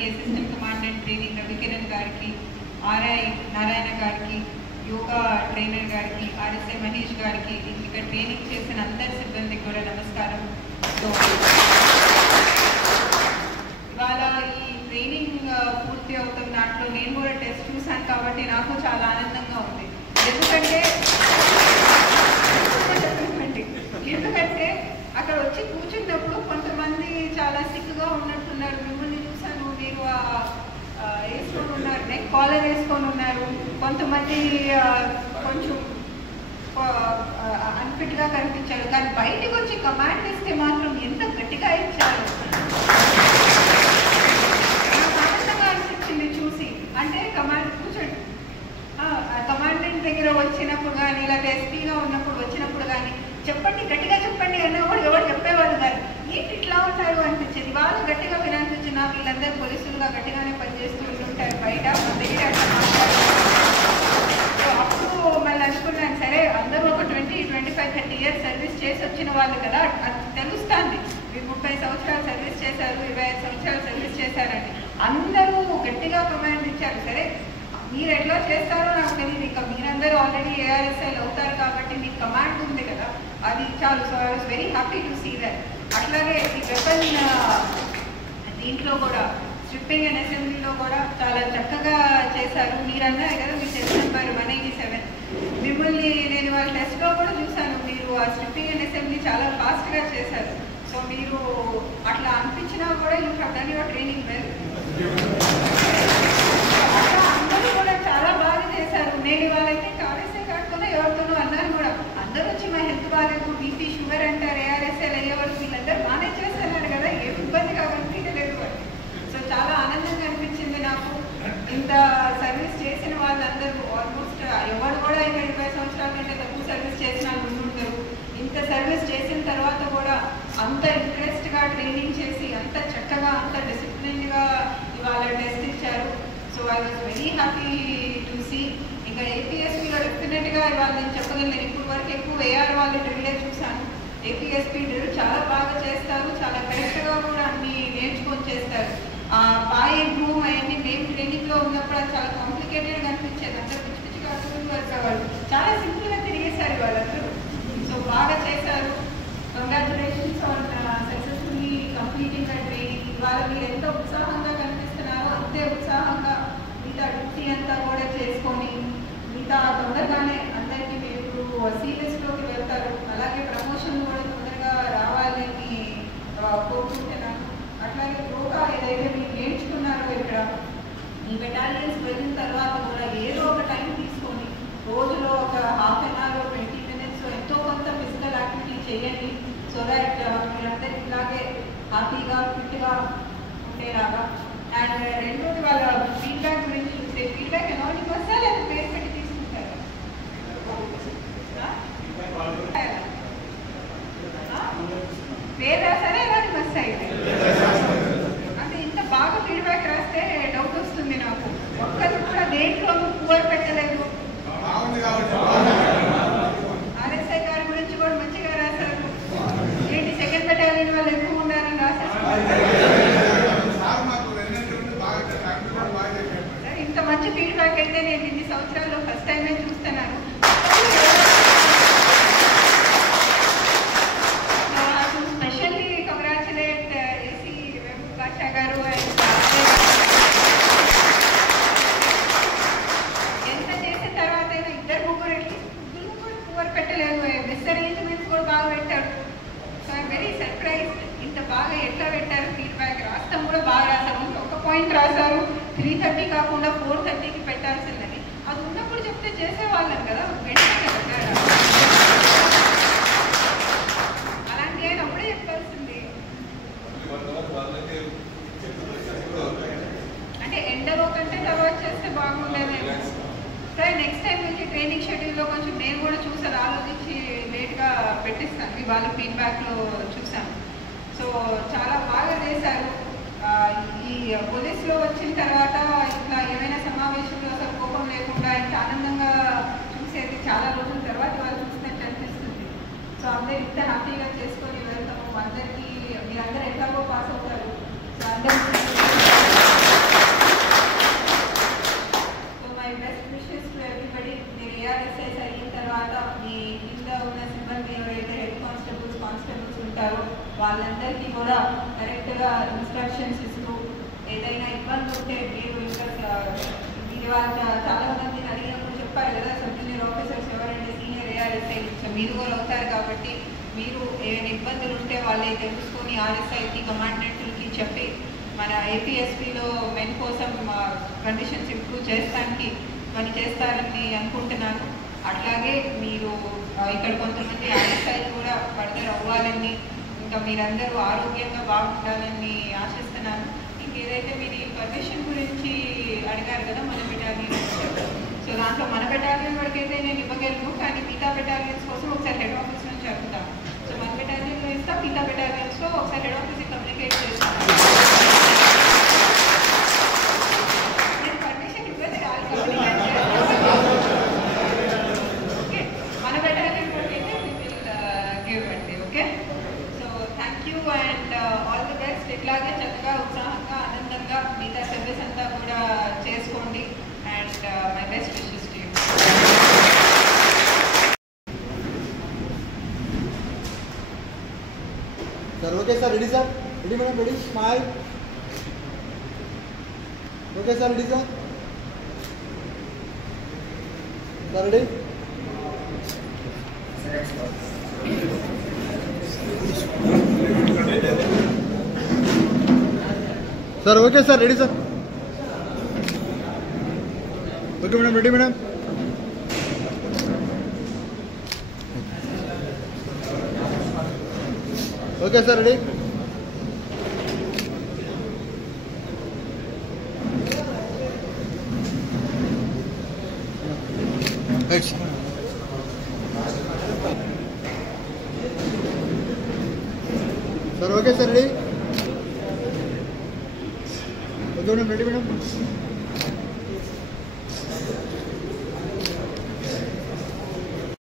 గారికి, assistant commandant training Ravikiran గారికి, RI Narayana గారికి, యోగా ట్రైనర్ గారికి, ఆర్ఎస్ఐ మహేష్ గారికి, ఇక్కడ ట్రైనింగ్ చేసిన అందరి సిబ్బందికి కూడా నమస్కారం. సో ఇవాళ ఈ ట్రైనింగ్ పూర్తి అవుతున్న దాంట్లో నేను కూడా టెస్ట్ చూశాను కాబట్టి నాకు చాలా ఆనందంగా ఉంది. ఎందుకంటే అక్కడ వచ్చి కూర్చున్నప్పుడు కొంతమంది చాలా సిక్గా ఉన్నట్టున్నారు. మిమ్మల్ని చూసాను, మీరు వేసుకొని ఉన్నారు, నెక్ కాలర్ వేసుకొని ఉన్నారు. కొంతమంది కొంచెం అన్ఫిట్గా కనిపించారు. కానీ బయటకు వచ్చి కమాండ్ ఇస్తే మాత్రం ఎంత గట్టిగా ఇచ్చారు. ఆనందంగా అనిపించింది చూసి. అంటే కమాండ్ కూర్చోండి, కమాండెంట్ దగ్గర వచ్చినప్పుడు కానీ లేదా ఎస్పీగా ఉన్నప్పుడు వచ్చినప్పుడు కానీ చెప్పండి, గట్టిగా చెప్పండి అన్నా కూడా ఎవరు చెప్పేవాళ్ళు కాదు. ఏంటి ఇట్లా ఉంటారు అనిపించేది. వాళ్ళు గట్టిగా వినాలనిపించిన వీళ్ళందరూ పోలీసులుగా గట్టిగానే పనిచేస్తూ ఉంటారు బయట మన దగ్గర. అప్పుడు మళ్ళీ అనుకున్నాను, సరే అందరూ ఒక 20-25-30 ఇయర్స్ సర్వీస్ చేసి వచ్చిన వాళ్ళు కదా, అది తెలుస్తుంది. మీరు 30 సంవత్సరాలు సర్వీస్ చేశారు, 25 సంవత్సరాలు సర్వీస్ చేశారండి. అందరూ గట్టిగా కమాండ్ ఇచ్చారు. సరే మీరు ఎట్లా చేస్తారో నాకు తెలియదు. ఇంకా మీరందరూ ఆల్రెడీ ఏఆర్ఎస్ఐలు అవుతారు కాబట్టి మీకు కమాండ్ ఉంది కదా, అది చాలు. So I was very happy to see that. అట్లాగే ఈ వెపన్ దీంట్లో కూడా స్ట్రిప్పింగ్ అండ్ అసెంబ్లీలో కూడా చాలా చక్కగా చేశారు. మీరు అన్నారు కదా, మీరు టెస్ట్ నెంబర్ 187. మిమ్మల్ని నేను వాళ్ళ టెస్ట్లో కూడా చూశాను. మీరు ఆ స్ట్రిప్పింగ్ అండ్ అసెంబ్లీ చాలా ఫాస్ట్గా చేశారు. సో మీరు అట్లా అనిపించినా కూడా you have done your training well. అందరూ కూడా చాలా బాగా చేశారు. నేను వాళ్ళైతే ఆర్ఎస్ఐ కాకుండా ఎవరితోనూ అన్నారు కూడా. అందరూ వచ్చి మా హెల్త్ బాగాలేదు, బీపీ షుగర్ అంటారు, ఏఆర్ఎస్ఐలు అయ్యేవారు, వీళ్ళందరూ బాగానే చేస్తున్నారు కదా, ఏం ఇబ్బందిగా అనిపించలేదు అని. సో చాలా ఆనందంగా అనిపించింది నాకు. ఇంత సర్వీస్ చేసిన వాళ్ళందరూ ఆల్మోస్ట్ ఎవరు కూడా ఇంకా 20 సంవత్సరాల కంటే తక్కువ సర్వీస్ చేసిన వాళ్ళు ఉంటారు. ఇంత సర్వీస్ చేసిన తర్వాత కూడా అంత ఇంట్రెస్ట్గా ట్రైనింగ్ చేసి అంత చక్కగా అంత డిసిప్లిన్గా ఇవాళ టెస్ట్ ఇచ్చారు. So I was very happy to see. ఇంకా ఏపీఎస్పీలో డెఫినెట్గా ఇవాళ నేను చెప్పగలను. ఇప్పుడు వరకు ఎక్కువ ఏఆర్ వాళ్ళు డ్రిల్లే చూశాను. ఏపీఎస్పీ డ్రిల్ చాలా బాగా చేస్తారు, చాలా కరెక్ట్గా కూడా అన్ని నేర్చుకొని చేస్తారు. బాయ్ భూమ్ అవన్నీ మేము ట్రైనింగ్లో ఉన్నప్పుడు అది చాలా కాంప్లికేటెడ్గా అనిపించేది. అందరూ పిచ్చి పిచ్చిగా అడుగుతూ వచ్చేవాళ్ళు. చాలా సింపుల్గా తిరిగేశారు వాళ్ళందరూ. సో బాగా చేశారు. Congratulations on successfully completing the training. ఇవాళ మీరు ఎంత ఉత్సాహంగా కనిపిస్తున్నారో అంతే ఉత్సాహంగా మిగతా డ్యూటీ అంతా కూడా చేసుకొని మిగతా తొందరగానే అందరికీ మీరు సీరియస్లోకి వెళ్తారు. అలాగే ప్రమోషన్ కూడా తొందరగా రావాలని కోరుకుంటున్నాను. అట్లాగే యోగా ఏదైతే మీరు నేర్చుకున్నారో ఇక్కడ ఈ బెటాలియన్స్ వెళ్ళిన తర్వాత కూడా ఏదో ఒక టైం తీసుకొని రోజులో ఒక హాఫ్ అన్ అవర్ 20 minutes ఎంతో కొంత ఫిజికల్ యాక్టివిటీ చేయండి. సో దట్ మీరందరూ ఇలాగే హ్యాపీగా ఫిట్గా ఉండేలాగా. అండ్ రెండోది వాళ్ళ ఫీడ్బ్యాక్ గురించి చూస్తే, ఫీడ్బ్యాక్ ఎనానిమస్ లేదా పేరు పెట్టి తీసుకుంటారు? పేరు రాసారా ఎనానిమస్ అయితే? అంటే ఇంత బాగా ఫీడ్బ్యాక్ రాస్తే డౌట్ వస్తుంది నాకు. ఒక్కరు కూడా దేంట్లోనూ పువర్ పెట్టలేదు. ఆర్ఎస్ఐ గారి గురించి కూడా మంచిగా రాశారు. ఏంటి సెకండ్ బెటాలియన్ వాళ్ళు ఎక్కువ ఉన్నారని రాశారు. ఇంత మంచి ఫీడ్బ్యాక్ అయితే నేను ఇన్ని సంవత్సరాల్లో ఫస్ట్ టైమే చూస్తున్నాను. స్పెషల్లీ కంగ్రాచులేట్ ఏసీ మహబూబ్ బాషా గారు. ఎంత చేసిన తర్వాత అయినా ఇద్దరు ముగ్గురు కూడా పువర్ పెట్టలేదు. మిస్ అరేంజ్మెంట్స్ కూడా బాగా పెట్టారు. So I'm very surprise. ఇంత బాగా ఎట్లా పెట్టారు ఫీడ్బ్యాక్. రాస్తాం కూడా బాగా రాశారు. ఒక పాయింట్ రాశారు, 3:30 కాకుండా 4:30కి పెట్టాల్సిందని. అది ఉన్నప్పుడు చెప్తే చేసేవాళ్ళం కదా, వెంటనే కదా. అలాంటి ఆయన అప్పుడే చెప్పాల్సింది. అంటే ఎండలో కంటే తర్వాత చేస్తే బాగుండేదేమో. సరే నెక్స్ట్ టైం నుంచి ట్రైనింగ్ షెడ్యూల్లో కొంచెం నేను కూడా చూసాను, ఆలోచించి లేట్గా పెట్టిస్తాను. ఇవాళ ఫీడ్బ్యాక్లో చూసాను. సో చాలా బాగా చేశారు. ఈ పోలీసులో వచ్చిన తర్వాత ఇట్లా ఏమైనా సమావేశంలో అసలు కోపం లేకుండా ఇంత ఆనందంగా చూసేది చాలా రోజుల తర్వాత వాళ్ళు చూసినట్టు అనిపిస్తుంది. సో అందరూ ఇంత హ్యాపీగా చేసుకొని వెళ్తాము. అందరికీ మీరందరూ ఎట్లాగో పాస్ అవుతారు. సో అందరూ సిబ్బంది ఎవరైతే హెడ్ కానిస్టేబుల్స్ ఉంటారో వాళ్ళందరికీ కూడా కరెక్ట్గా ఇన్స్ట్రక్షన్స్ ఇస్తూ ఏదైనా ఇబ్బంది ఉంటే మీరు ఇంకా మీరు చాలా మందిని అడిగినప్పుడు చెప్పారు కదా, సబ్ జూనియర్ ఆఫీసర్స్ ఎవరంటే సీనియర్ ఏఆర్ఎస్ఐ మీరు కూడా అవుతారు కాబట్టి మీరు ఏమైనా ఇబ్బందులు ఉంటే వాళ్ళే తెలుసుకొని ఆర్ఎస్ఐకి కమాండెంట్లకి చెప్పి మన ఏపీఎస్పీలో మెన్ కోసం కండిషన్స్ ఇంప్రూవ్ చేయడానికి పని చేస్తారని అనుకుంటున్నాను. అట్లాగే మీరు ఇక్కడ కొంతమంది ఆర్ఎస్ఐలు కూడా ఫర్దర్ అవ్వాలని, ఇంకా మీరందరూ ఆరోగ్యంగా బాగుండాలని ఆశిస్తున్నాను. ఇంకేదైతే మీరు ఈ పర్మిషన్ గురించి అడిగారు కదా మన బెటాలియన్, సో దాంట్లో మన బెటాలియన్ వరకైతే నేను ఇవ్వగలను, కానీ మిగతా బెటాలియన్స్ కోసం ఒకసారి హెడ్ ఆఫీస్ నుంచి అడుగుతాను. సో మన బెటాలియన్లో ఇస్తాం, మిగతా బెటాలియన్స్లో ఒకసారి హెడ్ ఆఫీస్కి కమ్యూనికేట్ చేస్తాను. నేను పర్మిషన్ ఇవ్వదు కాదు, కమ్యూనికేట్ చేస్తాను. ఓకే, మన బెటాలియన్ వరకైతే వీ విల్ గివ్ అండి. Okay, so thank you and all the best. ఇట్లాగే చక్కగా ఉత్సాహంగా ఆనందంగా మిగతా సర్వీస్ అంతా కూడా చేసుకోండి and my best wishes to you. Sir, okay sir, ready sir? Ready madam, ready? Smile. Okay sir, ready sir? Sir, ready? Sir, okay sir, ready sir? Okay madam, ready madam? Okay sir, ready? Right. Sir, okay sir, ready? Okay madam, ready madam?